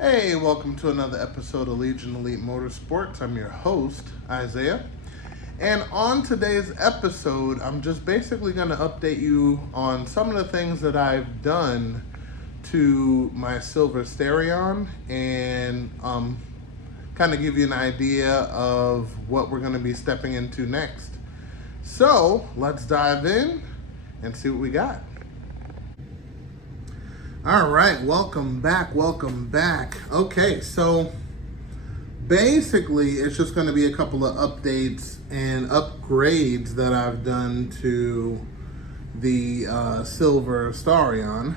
Hey, welcome to another episode of Legion Elite Motorsports. I'm your host, Isaiah. And on today's episode, I'm just basically going to update you on some of the things that I've done to my silver Starion and kind of give you an idea of what we're going to be stepping into next. So let's dive in and see what we got. All right, welcome back. Okay, so basically it's just going to be a couple of updates and upgrades that I've done to the silver Starion.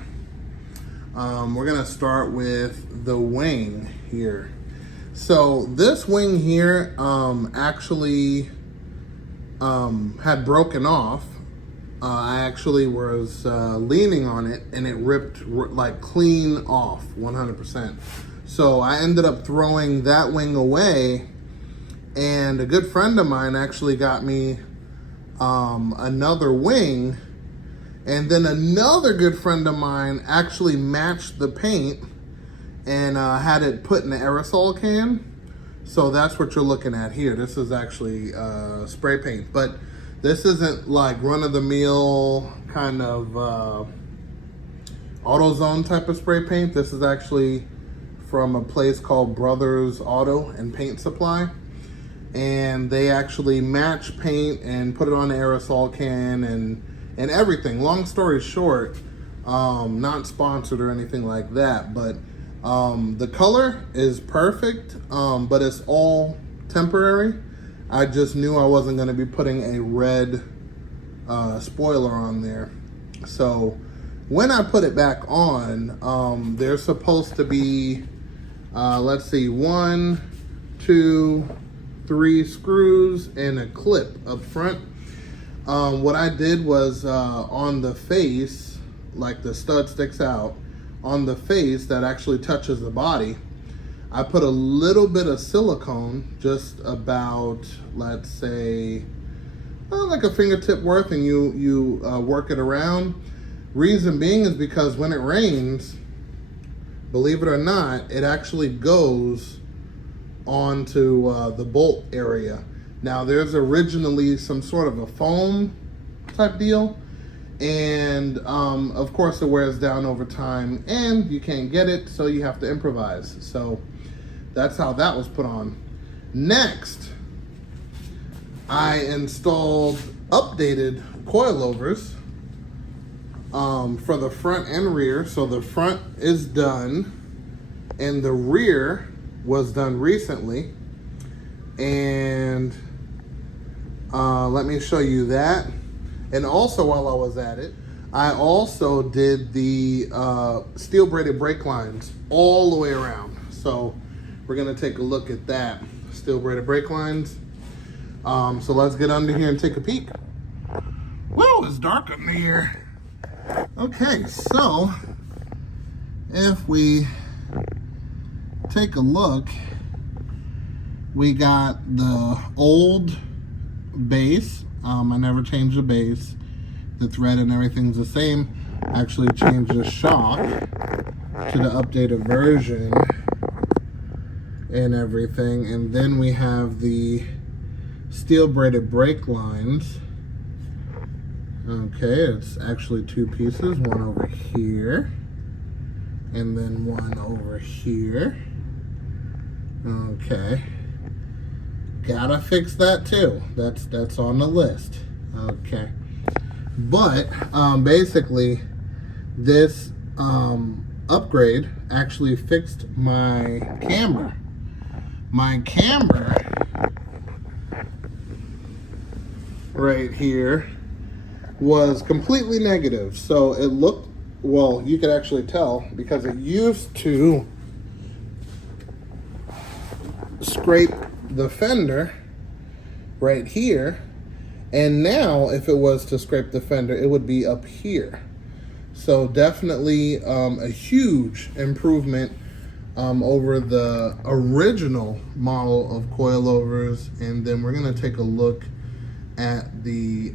We're going to start with the wing here. So this wing here actually had broken off. I actually was leaning on it and it ripped like clean off 100%. So I ended up throwing that wing away, and a good friend of mine actually got me another wing, and then another good friend of mine actually matched the paint and had it put in an aerosol can. So that's what you're looking at here. This is actually spray paint, but this isn't like run-of-the-mill kind of AutoZone type of spray paint. This is actually from a place called Brothers Auto and Paint Supply. And they actually match paint and put it on an aerosol can and everything. Long story short, not sponsored or anything like that, but the color is perfect, but it's all temporary. I just knew I wasn't going to be putting a red spoiler on there. So when I put it back on, there's supposed to be, let's see, 1, 2, 3 screws and a clip up front. What I did was on the face, like the stud sticks out, on the face that actually touches the body, I put a little bit of silicone, just about, let's say, like a fingertip worth, and you work it around. Reason being is because when it rains, believe it or not, it actually goes onto the bolt area. Now there's originally some sort of a foam type deal, and of course it wears down over time and you can't get it, so you have to improvise. So that's how that was put on. Next, I installed updated coilovers for the front and rear. So the front is done and the rear was done recently. And let me show you that. And also, while I was at it, I also did the steel braided brake lines all the way around. So we're gonna take a look at that. Steel braided brake lines. So let's get under here and take a peek. Whoa, it's dark up in here. Okay, so if we take a look, we got the old base. I never changed the base. The thread and everything's the same. I actually changed the shock to the updated version and everything. And then we have the steel braided brake lines. Okay, it's actually 2 pieces, one over here and then one over here. Okay, gotta fix that too. That's on the list. Okay, but basically this upgrade actually fixed my camber. My camber right here was completely negative. So it looked, well, you could actually tell because it used to scrape the fender right here, and now if it was to scrape the fender, it would be up here. So definitely a huge improvement over the original model of coilovers. And then we're going to take a look at the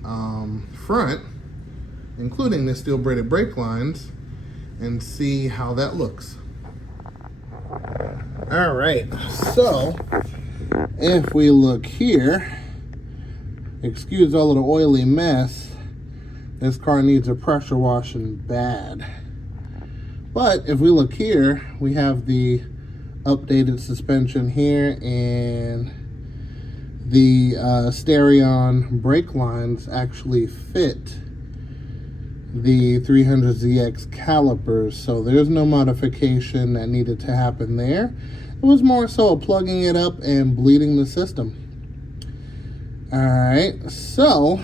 front, including the steel braided brake lines, and see how that looks. All right, so if we look here, excuse all of the oily mess, this car needs a pressure washing bad. But if we look here, we have the updated suspension here, and the Starion brake lines actually fit the 300ZX calipers, so there's no modification that needed to happen there. It was more so plugging it up and bleeding the system. All right, so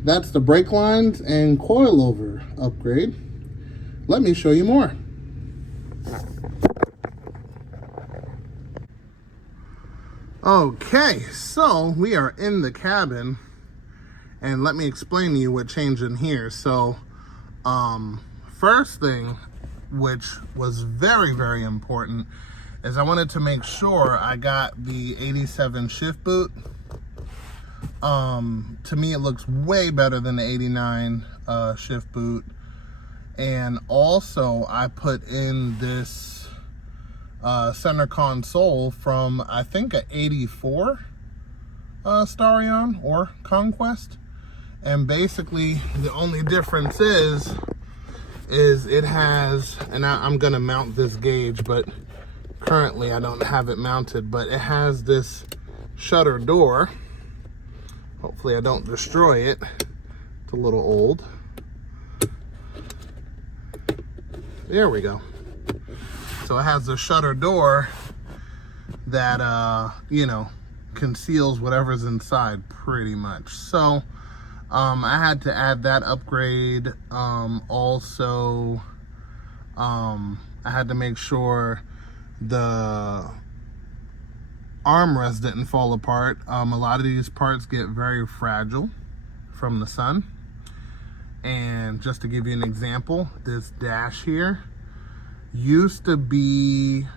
that's the brake lines and coilover upgrade. Let me show you more. Okay, so we are in the cabin, and let me explain to you what changed in here. So, first thing, which was very, very important, is I wanted to make sure I got the 87 shift boot. To me, it looks way better than the 89 shift boot. And also, I put in this center console from, I think, an 84 Starion or Conquest. And basically, the only difference is it has, and I'm gonna mount this gauge, but currently I don't have it mounted, but it has this shutter door. Hopefully I don't destroy it. It's a little old. There we go. So it has the shutter door that, you know, conceals whatever's inside pretty much. So I had to add that upgrade. Also, I had to make sure the armrest didn't fall apart. A lot of these parts get very fragile from the sun. And just to give you an example, this dash here used to be,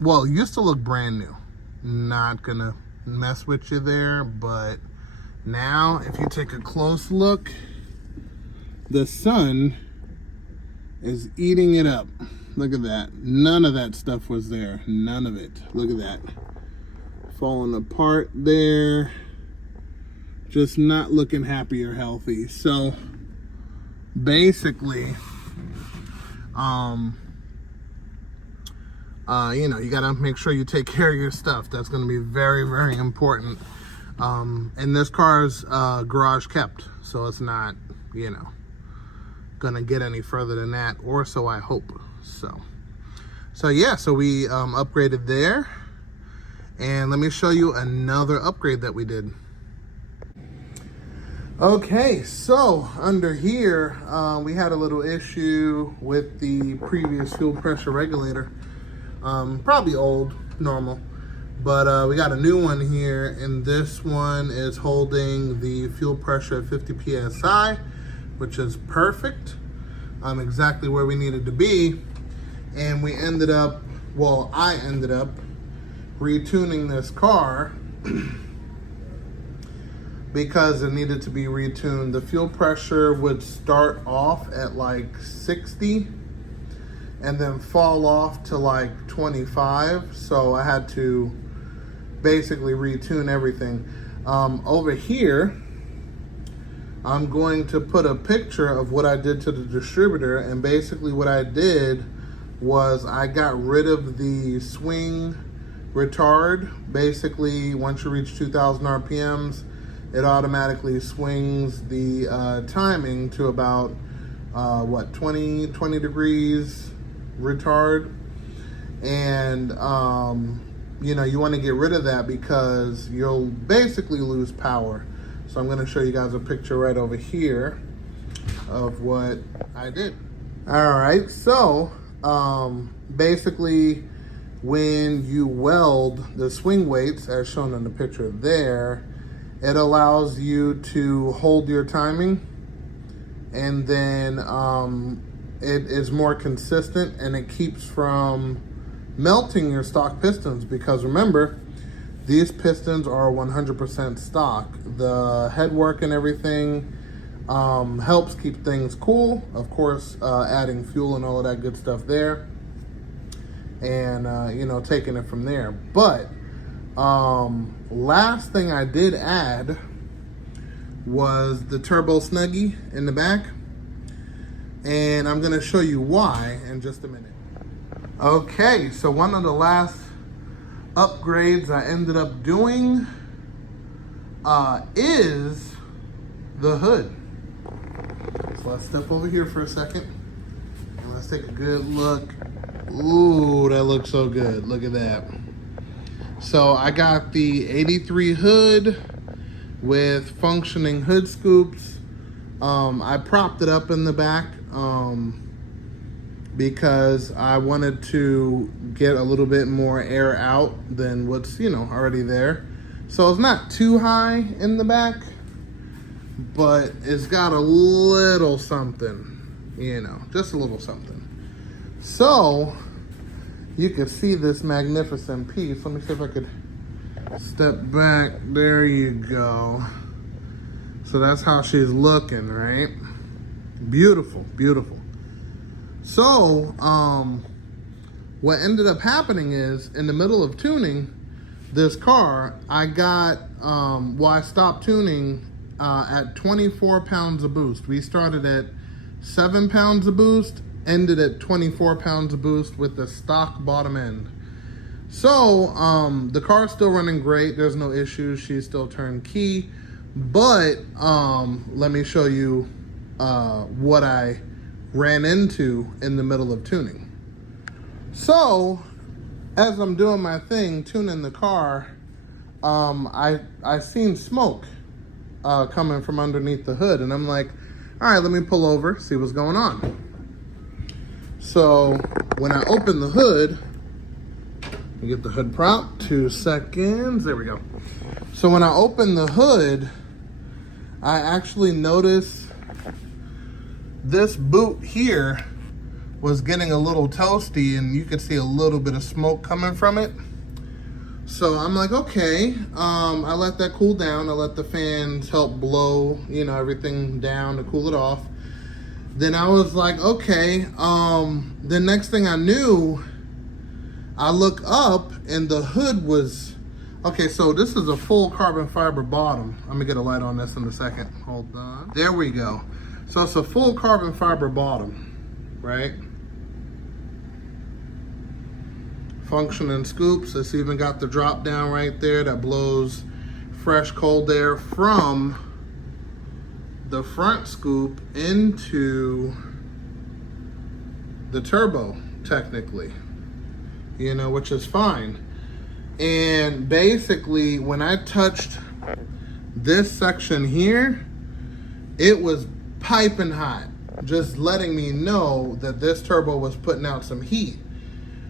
well, used to look brand new. Not gonna mess with you there, but now if you take a close look, the sun is eating it up. Look at that. None of that stuff was there. None of it. Look at that. Falling apart there. Just not looking happy or healthy. So basically, you know, you gotta make sure you take care of your stuff. That's gonna be very, very important. And this car's garage kept, so it's not, you know, gonna get any further than that, or so I hope. So yeah, so we upgraded there, and let me show you another upgrade that we did. Okay, so under here, we had a little issue with the previous fuel pressure regulator. Probably old, normal, but we got a new one here, and this one is holding the fuel pressure at 50 PSI, which is perfect, exactly where we needed to be. And we ended up, well, I ended up retuning this car because it needed to be retuned. The fuel pressure would start off at like 60 and then fall off to like 25. So I had to basically retune everything. Over here, I'm going to put a picture of what I did to the distributor. And basically what I did was I got rid of the swing retard. Basically, once you reach 2,000 RPMs, it automatically swings the timing to about, what, 20 degrees retard. And, you know, you want to get rid of that because you'll basically lose power. So I'm going to show you guys a picture right over here of what I did. All right, so basically when you weld the swing weights, as shown in the picture there, it allows you to hold your timing, and then it is more consistent, and it keeps from melting your stock pistons, because remember, these pistons are 100% stock. The headwork and everything helps keep things cool. Of course, adding fuel and all of that good stuff there. and you know, taking it from there. But last thing I did add was the turbo snuggie in the back, and I'm gonna show you why in just a minute. Okay, so one of the last upgrades I ended up doing is the hood. So let's step over here for a second and let's take a good look. Ooh, that looks so good. Look at that. So I got the 83 hood with functioning hood scoops. I propped it up in the back because I wanted to get a little bit more air out than what's, you know, already there. So it's not too high in the back, but it's got a little something, you know, just a little something. So you can see this magnificent piece. Let me see if I could step back. There you go. So that's how she's looking, right? Beautiful, beautiful. So what ended up happening is, in the middle of tuning this car, I got, I stopped tuning at 24 pounds of boost. We started at 7 pounds of boost, ended at 24 pounds of boost with the stock bottom end. So the car's still running great. There's no issues. She's still turnkey. But let me show you what I ran into in the middle of tuning. So as I'm doing my thing, tuning the car, I seen smoke coming from underneath the hood, and I'm like, all right, let me pull over, see what's going on. So when I open the hood, let me get the hood prop, 2 seconds, there we go. So when I open the hood, I actually noticed this boot here was getting a little toasty, and you could see a little bit of smoke coming from it. So I'm like, okay, I let that cool down. I let the fans help blow, you know, everything down to cool it off. Then I was like, okay, the next thing I knew, I look up and the hood was, okay, so this is a full carbon fiber bottom. I'm gonna get a light on this in a second. Hold on. There we go. So it's a full carbon fiber bottom, right? Functioning scoops. It's even got the drop down right there that blows fresh cold air from the front scoop into the turbo, technically, you know, which is fine. And basically when I touched this section here, it was piping hot, just letting me know that this turbo was putting out some heat,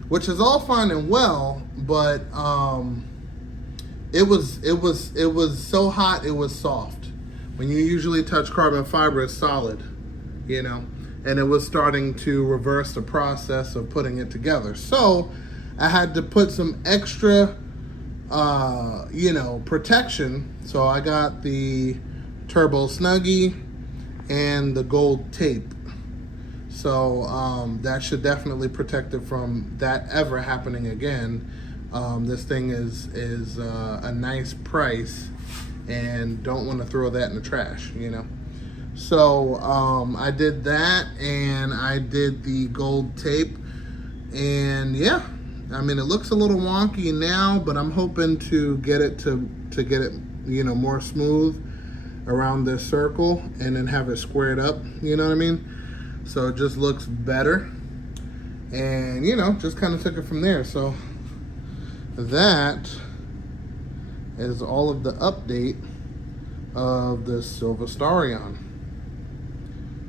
which is all fine and well, but it was so hot it was soft. When you usually touch carbon fiber, it's solid, you know, and it was starting to reverse the process of putting it together. So I had to put some extra you know, protection. So I got the turbo snuggie and the gold tape. So that should definitely protect it from that ever happening again. This thing is a nice price, and don't want to throw that in the trash, you know. So I did that, and I did the gold tape, and yeah, I mean, it looks a little wonky now, but I'm hoping to get it to get it, you know, more smooth around this circle, and then have it squared up, you know what I mean? So it just looks better, and you know, just kind of took it from there. So that is all of the update of the Silver Starion.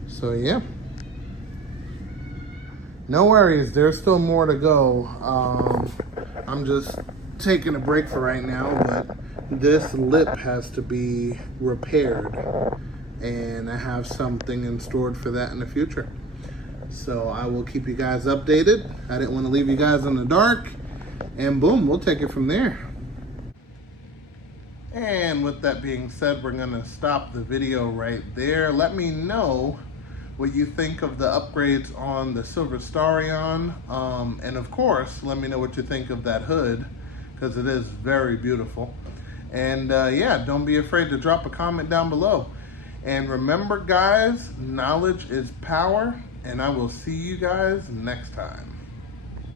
So yeah, no worries, there's still more to go. I'm just taking a break for right now, but this lip has to be repaired, and I have something in store for that in the future. So I will keep you guys updated. I didn't want to leave you guys in the dark, and boom, we'll take it from there. And with that being said, we're gonna stop the video right there. Let me know what you think of the upgrades on the Silver Starion. And of course, let me know what you think of that hood, because it is very beautiful. And yeah, don't be afraid to drop a comment down below. And remember guys, knowledge is power, and I will see you guys next time.